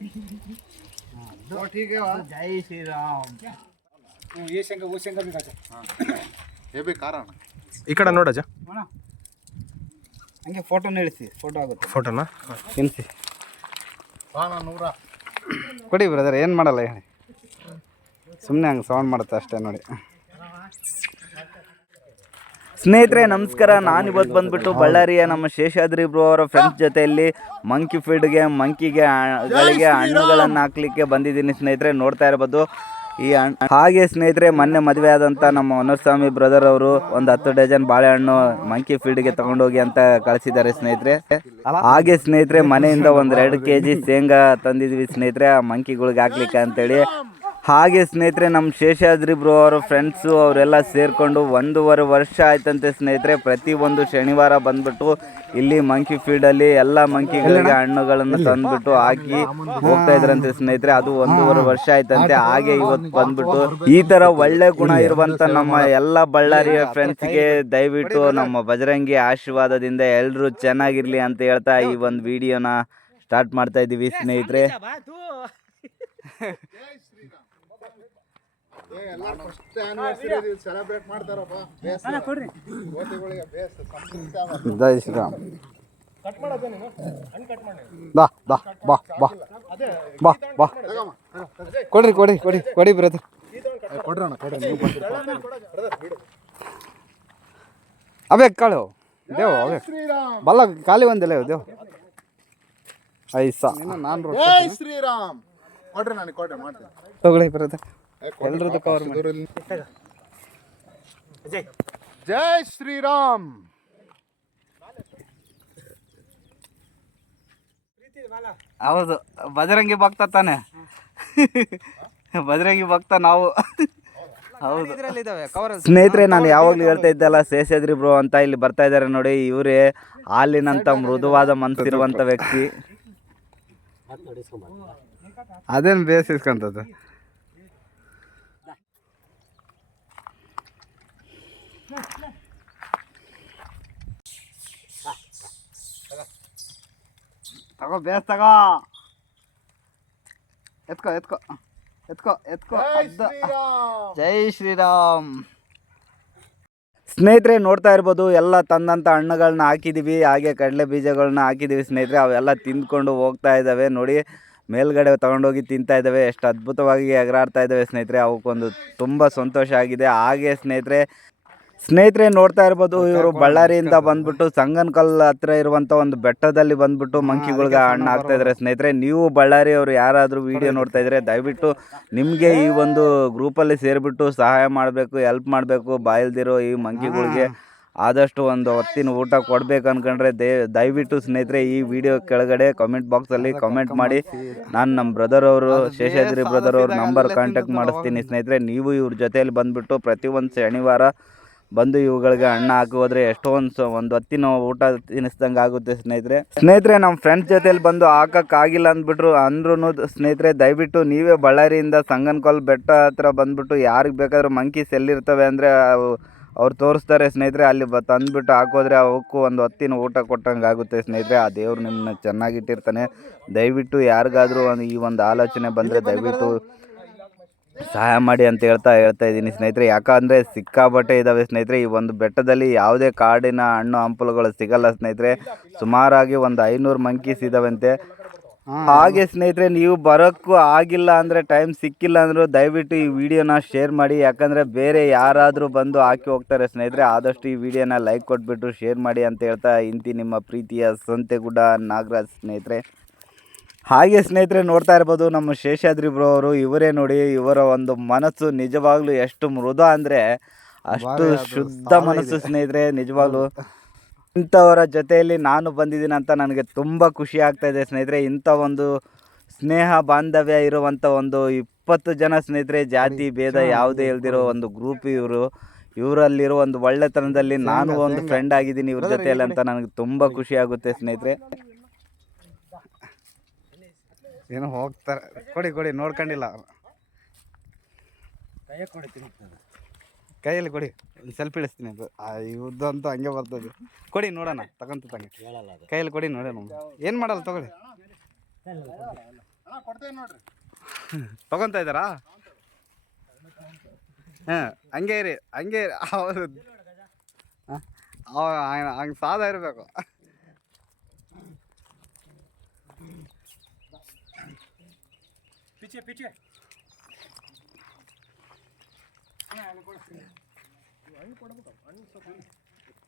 ठीक है जय श्री राम ये शंकर वो शंकर भी खाते ये भी कारण ಈ ಕಡೆ ನೋಡಜ್ಜ ಹಂಗೆ ಫೋಟೋ ನಿಲ್ಲಿಸಿ ಫೋಟೋ ಆಗುತ್ತೆ ಫೋಟೋನಾ ನಿಲ್ಲಿಸಿ ಕೊಡಿ ಬ್ರದರ್ ಏನು ಮಾಡಲ್ಲ ಹೇಳಿ ಸುಮ್ಮನೆ ಹಂಗೆ ಸೌಂಡ್ ಮಾಡುತ್ತೆ ಅಷ್ಟೇ ನೋಡಿ. ಸ್ನೇಹಿತರೆ ನಮಸ್ಕಾರ, ನಾನಿವತ್ತು ಬಂದುಬಿಟ್ಟು ಬಳ್ಳಾರಿಯ ನಮ್ಮ ಶೇಷಾದ್ರಿ ಬ್ರೋ ಅವರ ಫ್ರೆಂಡ್ಸ್ ಜೊತೆಯಲ್ಲಿ ಮಂಕಿ ಫೀಲ್ಡ್ಗೆ ಮಂಕಿಗೆ ಹಣ್ಣುಗಳನ್ನು ಹಾಕ್ಲಿಕ್ಕೆ ಬಂದಿದ್ದೀನಿ ಸ್ನೇಹಿತರೆ. ನೋಡ್ತಾ ಇರ್ಬೋದು ಈ ಹಾಗೆ ಸ್ನೇಹಿತರೆ ಮೊನ್ನೆ ಮದುವೆ ಆದಂಥ ನಮ್ಮ ಹೊನ್ನಸ್ವಾಮಿ ಬ್ರದರ್ ಅವರು ಒಂದು 10 ಡಜನ್ ಬಾಳೆಹಣ್ಣು ಮಂಕಿ ಫೀಲ್ಡ್ಗೆ ತಗೊಂಡೋಗಿ ಅಂತ ಕಳಿಸಿದ್ದಾರೆ ಸ್ನೇಹಿತರೆ. ಹಾಗೆ ಸ್ನೇಹಿತರೆ ಮನೆಯಿಂದ ಒಂದು 2 kg ಶೇಂಗಾ ತಂದಿದ್ವಿ ಸ್ನೇಹಿತರೆ ಆ ಮಂಕಿಗಳಿಗೆ ಹಾಕ್ಲಿಕ್ಕೆ ಅಂತೇಳಿ. ಹಾಗೆ ಸ್ನೇಹಿತರೆ ನಮ್ಮ ಶೇಷಾದ್ರಿ ಬ್ರೋ ಅವರ ಫ್ರೆಂಡ್ಸು ಅವರೆಲ್ಲ ಸೇರಿಕೊಂಡು 1.5 ವರ್ಷ ಆಯ್ತಂತೆ ಸ್ನೇಹಿತರೆ. ಪ್ರತಿ ಒಂದು ಶನಿವಾರ ಬಂದ್ಬಿಟ್ಟು ಇಲ್ಲಿ ಮಂಕಿ ಫೀಲ್ಡಲ್ಲಿ ಎಲ್ಲ ಮಂಕಿಗಳಿಗೆ ಹಣ್ಣುಗಳನ್ನು ತಂದುಬಿಟ್ಟು ಹಾಕಿ ಹೋಗ್ತಾ ಇದ್ರಂತೆ ಸ್ನೇಹಿತರೆ. ಅದು 1.5 ವರ್ಷ ಆಯ್ತಂತೆ. ಹಾಗೆ ಇವತ್ತು ಬಂದ್ಬಿಟ್ಟು ಈ ಥರ ಒಳ್ಳೆ ಗುಣ ಇರುವಂಥ ನಮ್ಮ ಎಲ್ಲ ಬಳ್ಳಾರಿಯ ಫ್ರೆಂಡ್ಸ್ಗೆ ದಯವಿಟ್ಟು ನಮ್ಮ ಬಜರಂಗಿ ಆಶೀರ್ವಾದದಿಂದ ಎಲ್ಲರೂ ಚೆನ್ನಾಗಿರಲಿ ಅಂತ ಹೇಳ್ತಾ ಈ ಒಂದು ವಿಡಿಯೋನ ಸ್ಟಾರ್ಟ್ ಮಾಡ್ತಾ ಇದ್ದೀವಿ ಸ್ನೇಹಿತರೆ. ಸೆಲೆಬ್ರೇಟ್ ಮಾಡ್ತಾರಪ್ಪ ಜೈ ಶ್ರೀರಾಮ್. ಬಾ ಬಾ ಬಾ ಬಾ ಬಾ ಬಾ ಕೊಡ್ರಿ ಕೊಡಿ ಕೊಡಿ ಕೊಡಿ ಬ್ರದರ್ ಕೊಡ್ರಣ ಕೊಡ್ರಿ ಅವೇ ಕಾಳು ದೇವ್ ಅವೇ ಬಲ್ಲ ಖಾಲಿ ಒಂದಿಲ್ಲ ದೇವ್ ಐಸ ನಾನು ಜೈ ಶ್ರೀರಾಮ್ ಕೊಡ್ರಿ ನನಗೆ ಕೊಡ್ರಿ ಮಾಡ್ತೀನಿ ತಗೊಳ್ಳಿ ಬ್ರದರ್ ಎಲ್ರದ್ದು ಕವರ್ ಮಾಡಿ. ಜೈ ಶ್ರೀರಾಮ್. ಹೌದು ಬಜರಂಗಿ ಭಕ್ತ ತಾನೆ, ಬಜರಂಗಿ ಭಕ್ತ ನಾವು. ಹೌದು ಸ್ನೇಹಿತರೆ, ನಾನು ಯಾವಾಗಲೂ ಹೇಳ್ತಾ ಇದ್ದಲ್ಲ ಶೇಷಾದ್ರಿ ಬ್ರೋ ಅಂತ ಇಲ್ಲಿ ಬರ್ತಾ ಇದ್ದಾರೆ ನೋಡಿ. ಇವರೇ ಹಾಲಿನಂತ ಮೃದುವಾದ ಮನಸ್ಸಿರುವಂಥ ವ್ಯಕ್ತಿ. ಅದೇನು ಬೇಸಿಸ್ಕೊಂತದ್ದು ತಗೋ ಬೇಸ್ ತಗೋ ಎತ್ಕೋ ಎತ್ಕೋ ಎತ್ಕೋ ಎತ್ಕೋ. ಜೈ ಶ್ರೀರಾಮ್. ಸ್ನೇಹಿತರೆ ನೋಡ್ತಾ ಇರ್ಬೋದು ಎಲ್ಲ ತಂದಂಥ ಹಣ್ಣುಗಳನ್ನ ಹಾಕಿದ್ದೀವಿ, ಹಾಗೆ ಕಡಲೆ ಬೀಜಗಳನ್ನ ಹಾಕಿದ್ದೀವಿ ಸ್ನೇಹಿತರೆ. ಅವೆಲ್ಲ ತಿಂದ್ಕೊಂಡು ಹೋಗ್ತಾ ಇದ್ದಾವೆ ನೋಡಿ, ಮೇಲ್ಗಡೆ ತೊಗೊಂಡೋಗಿ ತಿಂತಾ ಇದ್ದಾವೆ. ಎಷ್ಟು ಅದ್ಭುತವಾಗಿ ಎಗರಾಡ್ತಾ ಇದ್ದಾವೆ ಸ್ನೇಹಿತರೆ. ಅವಕ್ಕೊಂದು ತುಂಬ ಸಂತೋಷ ಆಗಿದೆ. ಹಾಗೆ ಸ್ನೇಹಿತರೆ ನೋಡ್ತಾ ಇರ್ಬೋದು ಇವರು ಬಳ್ಳಾರಿಯಿಂದ ಬಂದ್ಬಿಟ್ಟು ಸಂಗನಕಲ್ ಹತ್ರ ಇರುವಂಥ ಒಂದು ಬೆಟ್ಟದಲ್ಲಿ ಬಂದ್ಬಿಟ್ಟು ಮಂಕಿಗಳಿಗೆ ಹಣ್ಣು ಹಾಕ್ತಾ ಇದ್ದಾರೆ ಸ್ನೇಹಿತರೆ. ನೀವು ಬಳ್ಳಾರಿಯವರು ಯಾರಾದರೂ ವಿಡಿಯೋ ನೋಡ್ತಾ ಇದ್ರೆ ದಯವಿಟ್ಟು ನಿಮಗೆ ಈ ಒಂದು ಗ್ರೂಪಲ್ಲಿ ಸೇರಿಬಿಟ್ಟು ಸಹಾಯ ಮಾಡಬೇಕು, ಹೆಲ್ಪ್ ಮಾಡಬೇಕು. ಬಾಯಿಲ್ದಿರೋ ಈ ಮಂಕಿಗಳಿಗೆ ಆದಷ್ಟು ಒಂದು ಹೊತ್ತಿನ ಊಟ ಕೊಡ್ಬೇಕು ಅನ್ಕೊಂಡ್ರೆ ದಯವಿಟ್ಟು ಸ್ನೇಹಿತರೆ ಈ ವಿಡಿಯೋ ಕೆಳಗಡೆ ಕಮೆಂಟ್ ಬಾಕ್ಸಲ್ಲಿ ಕಮೆಂಟ್ ಮಾಡಿ. ನಾನು ನಮ್ಮ ಬ್ರದರ್ ಅವರು ಶೇಷಾದ್ರಿ ಬ್ರದರ್ ಅವ್ರ ನಂಬರ್ ಕಾಂಟ್ಯಾಕ್ಟ್ ಮಾಡಿಸ್ತೀನಿ ಸ್ನೇಹಿತರೆ. ನೀವು ಇವ್ರ ಜೊತೆಯಲ್ಲಿ ಬಂದುಬಿಟ್ಟು ಪ್ರತಿಯೊಂದು ಶನಿವಾರ ಬಂದು ಇವುಗಳಿಗೆ ಹಣ್ಣು ಹಾಕಿ ಹೋದರೆ ಎಷ್ಟೊಂದು ಒಂದು ಹೊತ್ತಿನ ಊಟ ತಿನ್ನಿಸ್ದಂಗೆ ಆಗುತ್ತೆ ಸ್ನೇಹಿತರೆ. ನಮ್ಮ ಫ್ರೆಂಡ್ಸ್ ಜೊತೆಯಲ್ಲಿ ಬಂದು ಹಾಕೋಕ್ಕಾಗಿಲ್ಲ ಅಂದ್ರೂ ಸ್ನೇಹಿತರೆ ದಯವಿಟ್ಟು ನೀವೇ ಬಳ್ಳಾರಿಯಿಂದ ಸಂಗನಕಲ್ ಬೆಟ್ಟ ಹತ್ರ ಬಂದುಬಿಟ್ಟು ಯಾರಿಗೆ ಬೇಕಾದರೂ ಮಂಕೀಸ್ ಎಲ್ಲಿರ್ತವೆ ಅಂದರೆ ಅವ್ರು ತೋರಿಸ್ತಾರೆ ಸ್ನೇಹಿತರೆ. ಅಲ್ಲಿ ತಂದುಬಿಟ್ಟು ಹಾಕೋದ್ರೆ ಅವಕ್ಕೂ ಒಂದು ಹೊತ್ತಿನ ಊಟ ಕೊಟ್ಟಂಗೆ ಆಗುತ್ತೆ ಸ್ನೇಹಿತರೆ. ಆ ದೇವ್ರು ನಿಮ್ಮನ್ನ ಚೆನ್ನಾಗಿಟ್ಟಿರ್ತಾನೆ. ದಯವಿಟ್ಟು ಯಾರಿಗಾದರೂ ಈ ಒಂದು ಆಲೋಚನೆ ಬಂದರೆ ದಯವಿಟ್ಟು ಸಹಾಯ ಮಾಡಿ ಅಂತ ಹೇಳ್ತಾ ಇದ್ದೀನಿ ಸ್ನೇಹಿತರೆ. ಯಾಕಂದರೆ ಸಿಕ್ಕಾಬಟ್ಟೆ ಇದ್ದಾವೆ ಸ್ನೇಹಿತರೆ. ಈ ಒಂದು ಬೆಟ್ಟದಲ್ಲಿ ಯಾವುದೇ ಕಾಡಿನ ಹಣ್ಣು ಹಂಪಲುಗಳು ಸಿಗಲ್ಲ ಸ್ನೇಹಿತರೆ. ಸುಮಾರಾಗಿ ಒಂದು 500 ಮಂಕೀಸ್ ಇದ್ದಾವಂತೆ. ಹಾಗೆ ಸ್ನೇಹಿತರೆ ನೀವು ಬರೋಕ್ಕೂ ಆಗಿಲ್ಲ ಅಂದರೆ, ಟೈಮ್ ಸಿಕ್ಕಿಲ್ಲ ಅಂದರೂ ದಯವಿಟ್ಟು ಈ ವಿಡಿಯೋನ ಶೇರ್ ಮಾಡಿ. ಯಾಕಂದರೆ ಬೇರೆ ಯಾರಾದರೂ ಬಂದು ಹಾಕಿ ಹೋಗ್ತಾರೆ ಸ್ನೇಹಿತರೆ. ಆದಷ್ಟು ಈ ವಿಡಿಯೋನ ಲೈಕ್ ಕೊಟ್ಬಿಟ್ಟು ಶೇರ್ ಮಾಡಿ ಅಂತ ಹೇಳ್ತಾ ನಿಮ್ಮ ಪ್ರೀತಿಯ ಸಂತೆಗುಡ್ಡ ನಾಗರಾಜ್ ಸ್ನೇಹಿತರೆ. ಹಾಗೆ ಸ್ನೇಹಿತರೆ ನೋಡ್ತಾ ಇರ್ಬೋದು ನಮ್ಮ ಶೇಷಾದ್ರಿ ಬ್ರೋ ಅವರು. ಇವರೇ ನೋಡಿ, ಇವರ ಒಂದು ಮನಸ್ಸು ನಿಜವಾಗ್ಲೂ ಎಷ್ಟು ಮೃದು ಅಂದರೆ ಅಷ್ಟು ಶುದ್ಧ ಮನಸ್ಸು ಸ್ನೇಹಿತರೆ. ನಿಜವಾಗ್ಲೂ ಇಂಥವರ ಜೊತೆಯಲ್ಲಿ ನಾನು ಬಂದಿದ್ದೀನಿ ಅಂತ ನನಗೆ ತುಂಬ ಖುಷಿ ಆಗ್ತಾ ಇದೆ ಸ್ನೇಹಿತರೆ. ಇಂಥ ಒಂದು ಸ್ನೇಹ ಬಾಂಧವ್ಯ ಇರುವಂಥ ಒಂದು 20 ಜನ ಸ್ನೇಹಿತರೆ, ಜಾತಿ ಭೇದ ಯಾವುದೇ ಇಲ್ದಿರೋ ಒಂದು ಗ್ರೂಪ್ ಇವರು. ಇವರಲ್ಲಿರೋ ಒಂದು ಒಳ್ಳೆತನದಲ್ಲಿ ನಾನು ಒಂದು ಫ್ರೆಂಡ್ ಆಗಿದ್ದೀನಿ ಇವ್ರ ಜೊತೆಯಲ್ಲಿ ಅಂತ ನನಗೆ ತುಂಬ ಖುಷಿ ಆಗುತ್ತೆ ಸ್ನೇಹಿತರೆ. ಏನೋ ಹೋಗ್ತಾರೆ, ಕೊಡಿ ಕೊಡಿ ನೋಡ್ಕೊಂಡಿಲ್ಲ, ಕೈಯಲ್ಲಿ ಕೊಡಿ, ಸೆಲ್ಫಿ ಇಳಿಸ್ತೀನಿ. ಅದು ಇವ್ದಂತೂ ಹಂಗೆ ಬರ್ತದೆ. ಕೊಡಿ ನೋಡೋಣ, ತಗೊಂತ ತಂಗೆ ಕೈಯಲ್ಲಿ ಕೊಡಿ ನೋಡೋಣ. ಏನು ಮಾಡಲ್ಲ ತಗೊಳ್ಳಿ. ಅಣ್ಣ ಕೊಡ್ತೇನೆ ನೋಡ್ರಿ. ತಗೊತಾ ಇದ್ದಾರಾ? ಹಾಂ, ಹಂಗೆ ಇರಿ, ಹಂಗೆ ಇರಿ. ಅವರು ಹಂಗೆ ಸಾದ ಇರಬೇಕು.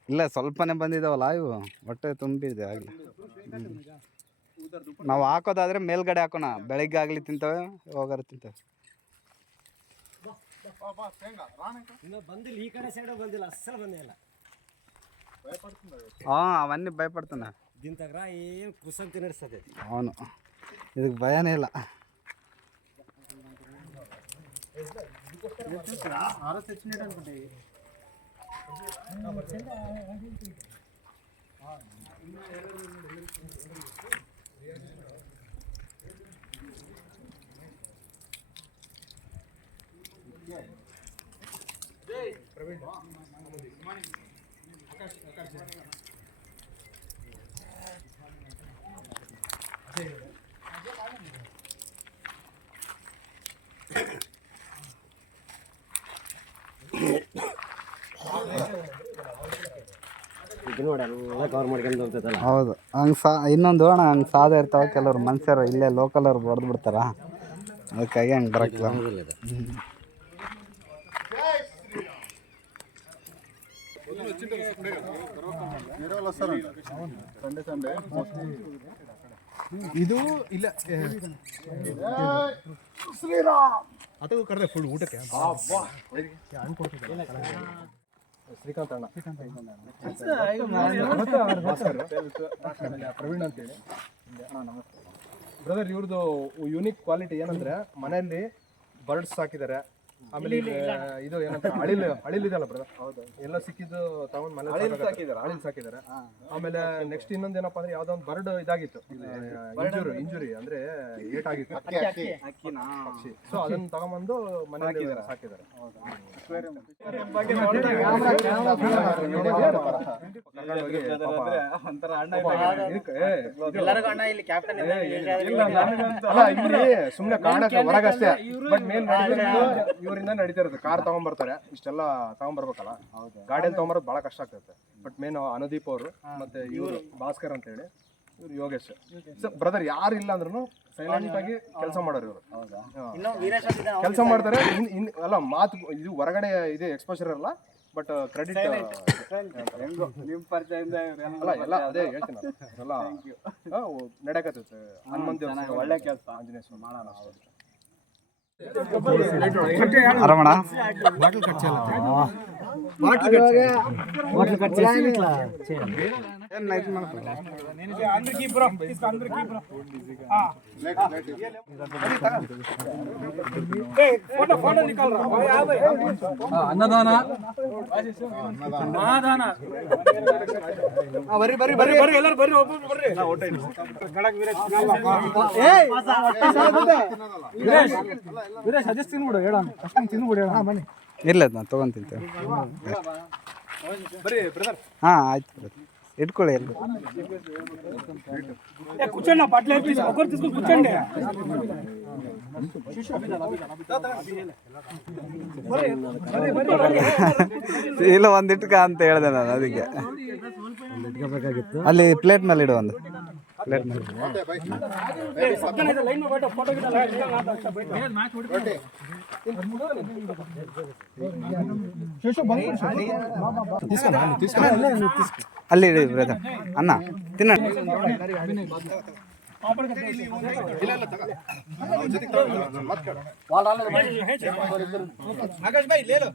ಇಲ್ಲ, ಸ್ವಲ್ಪನೇ ಬಂದಿದ್ದಾವಲ್ಲ ಇವು, ಹೊಟ್ಟೆ ತುಂಬಿದೆ ಆಗಲಿ. ನಾವು ಹಾಕೋದಾದ್ರೆ ಮೇಲ್ಗಡೆ ಹಾಕೋಣ, ಬೆಳಿಗ್ಗೆ ಆಗಲಿ ತಿಂತವೆ, ಹೋಗಾರ ತಿಂತವೆ. ಹಾಂ, ಅವన్నీ ಭಯಪಡ್ತಾನೆ. ಅವನು ಇದಕ್ಕೆ ಭಯನೇ ಇಲ್ಲ. ಹೌದು, ಹಂಗೆ ಇನ್ನೊಂದು ಅಣ್ಣ, ಹಂಗೆ ಸಾದ ಇರ್ತಾವೆ. ಕೆಲವ್ರು ಮನುಷ್ಯರು ಇಲ್ಲೇ ಲೋಕಲ್ ಅವ್ರು ಹೊಡೆದು ಬಿಡ್ತಾರ, ಅದಕ್ಕಾಗಿ ಹಂಗೆ ಬರಕ್ಕಿಲ್ಲ. ಇದು ಇಲ್ಲ ಶ್ರೀರಾಮ್ ಅದು ಕರೆದೆ ಫುಲ್ ಊಟಕ್ಕೆ ಶ್ರೀಕಾಂತ್ ಅಣ್ಣ, ಪ್ರವೀಣ್ ಅಂತೇಳಿ. ಬ್ರದರ್, ಇವ್ರದ್ದು ಯೂನಿಕ್ ಕ್ವಾಲಿಟಿ ಏನಂದ್ರೆ ಮನೆಯಲ್ಲಿ ಬರ್ಡ್ಸ್ ಸಾಕಿದ್ದಾರೆ. ಆಮೇಲೆ ಇದು ಏನಂತ ಅಳಿಲಿದಲ್ಲ ಬ್ರದರ್, ಎಲ್ಲ ಸಿಕ್ಕಿದ್ದು ತಗೊಂಡ್ ಮನೆ ಅಳಿಲ್ ಸಾಕಿದ್ದಾರೆ. ಆಮೇಲೆ ನೆಕ್ಸ್ಟ್ ಇನ್ನೊಂದು ಏನಪ್ಪಾ ಅಂದ್ರೆ ಯಾವ್ದೋ ಒಂದು ಬರ್ಡ್ ಇದಾಗಿತ್ತು, ಇಂಜುರಿ ಅಂದ್ರೆ ಏಟ್ ಆಗಿತ್ತು ಪಕ್ಷಿ. ಸೊ ಅದನ್ನ ತಗೊಂಬಂದು ಮನೆಯಲ್ಲಿ ಸಾಕಿದ್ದಾರೆ. ಸುಮ್ನೆ ಕಾಣಕ್ಕೆ ಹೊರಗಷ್ಟೇ, ಬಟ್ ಮೇಲ್ ಇವರಿಂದ ನಡೀತಿರೋದು. ಕಾರ್ ತಗೊಂಡ್ಬರ್ತಾರೆ, ಇಷ್ಟೆಲ್ಲ ತಗೊಂಡ್ಬರ್ಬೇಕಲ್ಲ, ಗಾಡಿಯಲ್ಲಿ ತಗೊಂಬರೋದು ಬಹಳ ಕಷ್ಟ ಆಗ್ತೈತೆ. ಬಟ್ ಮೇನ್ ಅನುದೀಪ್ ಅವರು ಮತ್ತೆ ಇವರು ಭಾಸ್ಕರ್ ಅಂತ ಹೇಳಿ, ಇವ್ರು ಯೋಗೇಶ್. ಬ್ರದರ್ ಯಾರು ಇಲ್ಲ ಅಂದ್ರೂ ಸೈಲೆಂಟ್ ಆಗಿ ಕೆಲಸ ಮಾಡೋರು ಇವರು. ಕೆಲಸ ಮಾಡ್ತಾರೆ. ಅಲ್ಲ, ಮಾತು ಇದು ಹೊರಗಡೆ ಇದೆ ಎಕ್ಸ್ಪೋಜರ್ ಅಲ್ಲ, ಬಟ್ ಕ್ರೆಡಿಟ್ ನಿಮ್ಮ ಪರಿಚಯದಿಂದ ಅಲ್ಲ, ಎಲ್ಲ ಅದೇ ಹೇಳ್ತೀನಿ ಎಲ್ಲ ನಡೆಯಕತ್ತೈತೆ. ಹನುಮಂತ ಒಳ್ಳೆ ಕೆಲಸ, ಆಂಜನೇಯ ಸ್ವಾಮಿ ಮಾಡೋಣ. ಆರಾಮಣ? ಅನ್ನದಾನ, ಮಹಾದಾನ. ಬರ್ರಿ ಬರ್ರಿ ಬರ್ರಿ ಬರ್ರಿ, ಎಲ್ಲರೂ ಬರ್ರಿ, ಒಬ್ಬೊಬ್ರು ಬರ್ರಿ. ವೀರೇಶ್ ಅಜಸ್ ತಿನ್ಬಿಡು, ಹೇಳ ಅಷ್ಟು ತಿನ್ಬಿಡು, ಹೇಳ ಬನ್ನಿ. ಇಲ್ಲ, ನಾನು ತೊಗೊಂಡು ತಿಂತೇವೆ. ಬರ್ರಿ ಬ್ರದರ್. ಹಾಂ, ಆಯ್ತು ಬ್ರದರ್, ಇಟ್ಕೊಳ್ಳಿ. ಎಲ್ಲರೂ కూర్చోండి, బట్టలు వేసి ఒకరు తీసుకొని కూర్చోండి. ಇಲ್ಲ, ಒಂದು ಇಟ್ಕ ಅಂತ ಹೇಳಿದೆ ನಾನು, ಅದಕ್ಕೆ ಅಲ್ಲಿ ಪ್ಲೇಟ್ ಮೇಲೆ ಇಡು, ಒಂದು ಪ್ಲೇಟ್ ಮೇಲೆ. ಅಲ್ಲಿ ಇಡಿ ಬ್ರದರ್, ಅನ್ನ ತಿನ್ನ. आकाश भाई ले लो।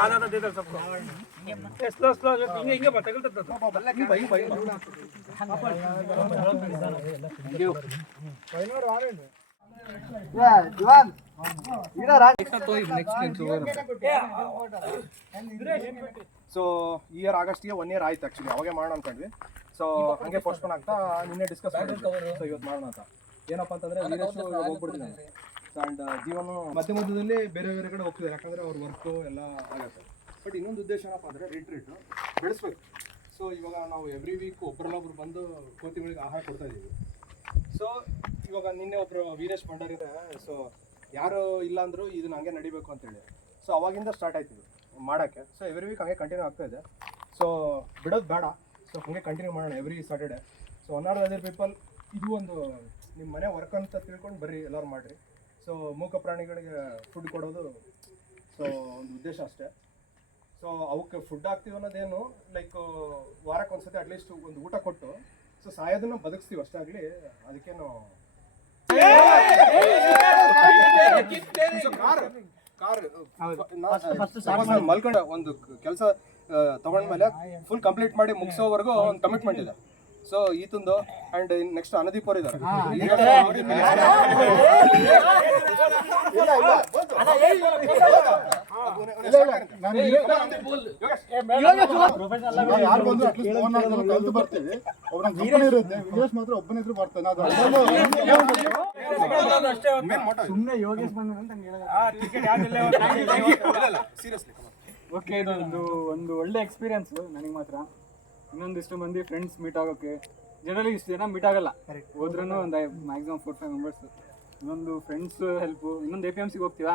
आधा दे दो सबको। स्लो स्लो इंगे बता गलत तो भाई भाई ಜವಾನ್ ಸೊ ಈ ಇಯರ್ ಆಗಸ್ಟ್ಗೆ 1 ಇಯರ್ ಆಯ್ತು ಆಕ್ಚುಲಿ. ಅವಾಗೆ ಮಾಡೋಣ ಅನ್ಕೊಂಡ್ವಿ. ಸೊ ಹಂಗೆ ಪೋಸ್ಟ್ಪೋನ್ ಆಗ್ತಾ ನಿನ್ನೆ ಡಿಸ್ಕಸ್ ಮಾಡಿದ್ವಿ. ಸೊ ಇವತ್ತು ಮಾಡೋಣ ಅಂತ. ಏನಪ್ಪ ಅಂತಂದ್ರೆ ವೀರೇಶ್ ಹೋಗ್ಬಿಡ್ತೀನಿ ಆ್ಯಂಡ್ ಜೀವನ ಮಧ್ಯದಲ್ಲಿ ಬೇರೆ ಬೇರೆ ಕಡೆ ಹೋಗ್ತಿದ್ದಾರೆ, ಯಾಕಂದ್ರೆ ಅವ್ರ ವರ್ಕು ಎಲ್ಲ ಆಗುತ್ತೆ. ಬಟ್ ಇನ್ನೊಂದು ಉದ್ದೇಶ ಏನಪ್ಪ ಅಂದರೆ ರಿಟ್ರೀಟ್ ಬೆಳೆಸ್ಬೇಕು. ಸೊ ಇವಾಗ ನಾವು ಎವ್ರಿ ವೀಕ್ ಒಬ್ಬರಲ್ಲೊಬ್ರು ಬಂದು ಕೋತಿಗಳಿಗೆ ಆಹಾರ ಕೊಡ್ತಾ ಇದ್ದೀವಿ. ಸೊ ಇವಾಗ ನಿನ್ನೆ ಒಬ್ಬರು ವೀರೇಶ್ ಭಂಡಾರಿ ಸೊ ಯಾರು ಇಲ್ಲ ಅಂದರೂ ಇದನ್ನ ಹಂಗೆ ನಡಿಬೇಕು ಅಂತೇಳಿ ಸೊ ಅವಾಗಿಂದ ಸ್ಟಾರ್ಟ್ ಆಯ್ತು ಮಾಡೋಕ್ಕೆ. ಸೊ ಎವ್ರಿ ವೀಕ್ ಹಂಗೆ ಕಂಟಿನ್ಯೂ ಆಗ್ತಾ ಇದೆ. ಸೊ ಬಿಡೋದು ಬೇಡ, ಸೊ ಹಂಗೆ ಕಂಟಿನ್ಯೂ ಮಾಡೋಣ every Saturday. So 1 or other people ಇದು ಒಂದು ನಿಮ್ಮ ಮನೆ ವರ್ಕ್ ಅಂತ ತಿಳ್ಕೊಂಡು ಬರ್ರಿ, ಎಲ್ಲರೂ ಮಾಡಿರಿ. ಸೊ ಮೂಕ ಪ್ರಾಣಿಗಳಿಗೆ ಫುಡ್ ಕೊಡೋದು ಸೊ ಒಂದು ಉದ್ದೇಶ ಅಷ್ಟೇ. ಸೊ ಅವಕ್ಕೆ ಫುಡ್ ಹಾಕ್ತೀವಿ ಅನ್ನೋದೇನು ಲೈಕ್ ವಾರಕ್ಕೆ ಒಂದ್ಸತಿ ಅಟ್ಲೀಸ್ಟ್ ಒಂದು ಊಟ ಕೊಟ್ಟು ಸೊ ಸಾಯೋದನ್ನ ಬದುಕಿಸ್ತೀವಿ ಅಷ್ಟೇ ಆಗಲಿ. ಅದಕ್ಕೇನು ಮಲ್ಕೊಂಡು ಒಂದು ಕೆಲಸ ತಗೊಂಡ್ಮೇಲೆ ಫುಲ್ ಕಂಪ್ಲೀಟ್ ಮಾಡಿ ಮುಗಿಸೋವರೆಗೂ ಒಂದು ಕಮಿಟ್ಮೆಂಟ್ ಇದೆ. ಸೊ ಈತಂದು ಅಂಡ್ ನೆಕ್ಸ್ಟ್ ಅನದೀಪ್ ಅವರು ಇದ್ದಾರೆ. ಯಾರು ಬಂದ್ರು ಅಟ್ಲೀಸ್ಟ್ ಫೋನ್ ಮಾಡಿದ್ರೆ ಕಲ್ತು ಬರ್ತೀವಿ. ಒಬ್ಬನ ಕಂಪನಿ ಇರುತ್ತೆ, ವಿಲೇಜ್ ಮಾತ್ರ ಒಬ್ಬನ ಇದ್ರು ಬರ್ತಾನೆ. ಅದು ಸುಮ್ಮನೆ ಯೋಗೇಶ್ ಬಂದ ಅಂತ ಸೀರಿಯಸ್ಲಿ ಓಕೆ, ಇದೊಂದು ಒಂದು ಒಳ್ಳೆ ಎಕ್ಸ್ಪೀರಿಯನ್ಸ್ ನನಗೆ ಮಾತ್ರ. ಇನ್ನೊಂದಿಷ್ಟು ಮಂದಿ ಫ್ರೆಂಡ್ಸ್ ಮೀಟ್ ಆಗೋಕ್ಕೆ, ಜನರಲಿ ಇಷ್ಟು ಜನ ಮೀಟ್ ಆಗಲ್ಲ, ಹೋದ್ರೂ ಒಂದು ಮ್ಯಾಕ್ಸಿಮಮ್ 4-5 ಮೆಂಬರ್ಸ್. ಇನ್ನೊಂದು ಫ್ರೆಂಡ್ಸ್ ಹೆಲ್ಪು, ಇನ್ನೊಂದು APMCಗೆ ಹೋಗ್ತೀವಾ,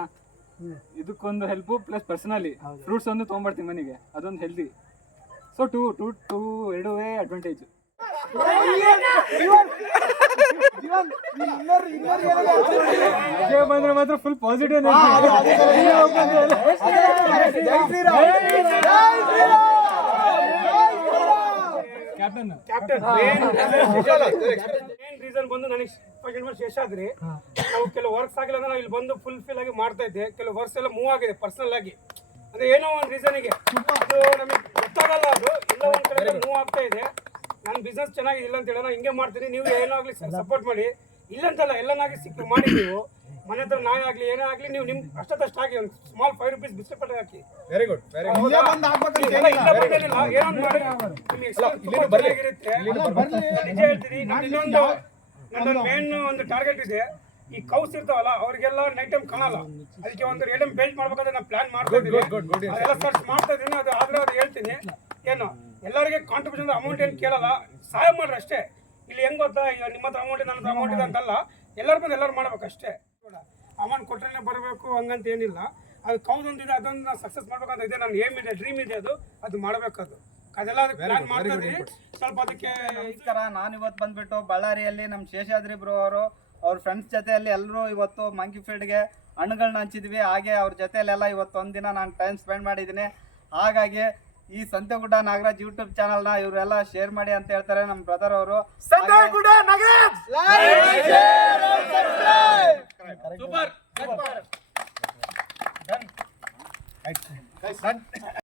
ಇದಕ್ಕೊಂದು ಹೆಲ್ಪು ಪ್ಲಸ್ ಪರ್ಸನಲಿ ಫ್ರೂಟ್ಸ್ ಒಂದು ತೊಗೊಂಬರ್ತೀವಿ ಮನೆಗೆ, ಅದೊಂದು ಹೆಲ್ದಿ. ಸೊ ಟೂ ಎರಡೂ ಅಡ್ವಾಂಟೇಜ್. ಬಂದ್ರೆ ಮಾತ್ರ full positive. Captain main reason ಬಂದು ನನಗೆ ಶೇಷಾದ್ರಿ. ನಾವು ಕೆಲವು ವರ್ಕ್ಸ್ ಆಗಿಲ್ಲ ಅಂದ್ರೆ ನಾವು ಇಲ್ಲಿ ಬಂದು ಫುಲ್ಫಿಲ್ ಆಗಿ ಮಾಡ್ತಾ ಇದ್ದೆ. ಕೆಲವು ವರ್ಕ್ಸ್ ಎಲ್ಲ ಮೂವ್ ಆಗಿದೆ ಪರ್ಸನಲ್ ಆಗಿ, ಅಂದ್ರೆ ಏನೋ ಒಂದು ರೀಸನ್ಗೆ ಅದು ನಮಗೆ ಗೊತ್ತಾಗಲ್ಲ. ಅದು ಎಲ್ಲ ಒಂದ್ ಕಡೆ ಮೂವ್ ಆಗ್ತಾ ಇದೆ. ನನ್ನ ಬಿಸ್ನೆಸ್ ಚೆನ್ನಾಗಿದೆ ಇಲ್ಲ ಅಂತ ಹೇಳೋಣ, ಹಿಂಗೆ ಮಾಡ್ತೀನಿ, ನೀವು ಏನೋ ಆಗ್ಲಿ ಸಪೋರ್ಟ್ ಮಾಡಿ. ಇಲ್ಲಂತಲ್ಲ, ಎಲ್ಲನಾಗಿ ಸಿಕ್ಕು ಮಾಡಿ. ನೀವು ಮನೆ ಹತ್ರ ನಾಯಿ ಆಗ್ಲಿ ಏನೇ ಆಗ್ಲಿ, ನೀವು ನಿಮ್ ಅಷ್ಟಷ್ಟು ಹಾಕಿ ಒಂದು ಸ್ಮಾಲ್ 5 rupees ಬಿಸ್ಕೆಟ್ ಪಟ್ಟ ಹಾಕಿ. Very good, very good. ನಿಜ ಹೇಳ್ತೀನಿ, ನನ್ನ ಮೇನ್ ಒಂದು ಟಾರ್ಗೆಟ್ ಇದೆ. ಈ ಕೌಸ್ ಇರ್ತಾವಲ್ಲ ಅವ್ರಿಗೆಲ್ಲ ನೈಟ್ ಟೈಮ್ ಕಾಣಲ್ಲ, ಅದಕ್ಕೆ ಒಂದು ಎಡಮ್ ಬೆಲ್ಟ್ ಮಾಡ್ಬೇಕಂದ್ರೆ ನಾನು ಪ್ಲಾನ್ ಮಾಡ್ತಾ ಇದ್ದೀನಿ. ಅದೆಲ್ಲ ಸರ್ಚ್ ಮಾಡ್ತಾ ಇದ್ದೀನಿ. ಅದು ಆದ್ರೆ ಅದು ಹೇಳ್ತೀನಿ. ಏನು ಎಲ್ಲರಿಗೆ ಕಾಂಟ್ರಿಬ್ಯೂಷನ್ ಅಮೌಂಟ್ ಏನು ಕೇಳಲ್ಲ, ಸಹಾಯ ಮಾಡ್ರಿ ಅಷ್ಟೇ. ಇಲ್ಲಿ ಹೆಂಗ್ ಗೊತ್ತಾ, ಈಗ ನಿಮ್ಮ ಹತ್ರ ಅಮೌಂಟ್ ಇದೆ, ನನ್ನ ಹತ್ರ ಅಮೌಂಟ್ ಇದೆ ಅಂತಲ್ಲ, ಎಲ್ಲರ ಬಂದು ಎಲ್ಲರೂ ಮಾಡ್ಬೇಕು ಅಷ್ಟೇ. ಅಮೌಂಟ್ ಕೊಟ್ಟರೆ ಬರಬೇಕು ಹಂಗಂತ ಏನಿಲ್ಲ. ಅದು ಕೌದೊಂದಿದೆ, ಅದೊಂದು ನಾನು ಸಕ್ಸಸ್ ಮಾಡ್ಬೇಕಂತ ಇದೆ. ನನ್ನ ಏಮ್ ಇದೆ, ಡ್ರೀಮ್ ಇದೆ, ಅದು ಮಾಡಬೇಕದು. ಅದೆಲ್ಲ ಪ್ಲಾನ್ ಮಾಡ್ತಾ ಇದ್ದೀನಿ. ಸ್ವಲ್ಪ ಅದಕ್ಕೆ ನಮಸ್ಕಾರ. ನಾನು ಇವತ್ತು ಬಂದ್ಬಿಟ್ಟು ಬಳ್ಳಾರಿಯಲ್ಲಿ ನಮ್ಮ ಶೇಷಾದ್ರಿ ಬ್ರೋ ಅವರು ಅವ್ರ ಫ್ರೆಂಡ್ಸ್ ಜೊತೆಯಲ್ಲಿ ಎಲ್ಲರೂ ಇವತ್ತು ಮಂಕಿ ಫೀಲ್ಡ್ಗೆ ಹಣ್ಣುಗಳನ್ನ ಹಂಚಿದ್ವಿ. ಹಾಗೆ ಅವ್ರ ಜೊತೆಯಲ್ಲೆಲ್ಲ ಇವತ್ತು ಒಂದಿನ ನಾನು ಟೈಮ್ ಸ್ಪೆಂಡ್ ಮಾಡಿದ್ದೀನಿ. ಹಾಗಾಗಿ ಈ ಸಂತೆಗುಡ್ಡ ನಾಗರಾಜ್ ಯೂಟ್ಯೂಬ್ ಚಾನಲ್ನ ಇವರೆಲ್ಲ ಶೇರ್ ಮಾಡಿ ಅಂತ ಹೇಳ್ತಾರೆ ನಮ್ಮ ಬ್ರದರ್ ಅವರು. ಸಂತೆಗುಡ್ಡ ನಾಗರಾಜ್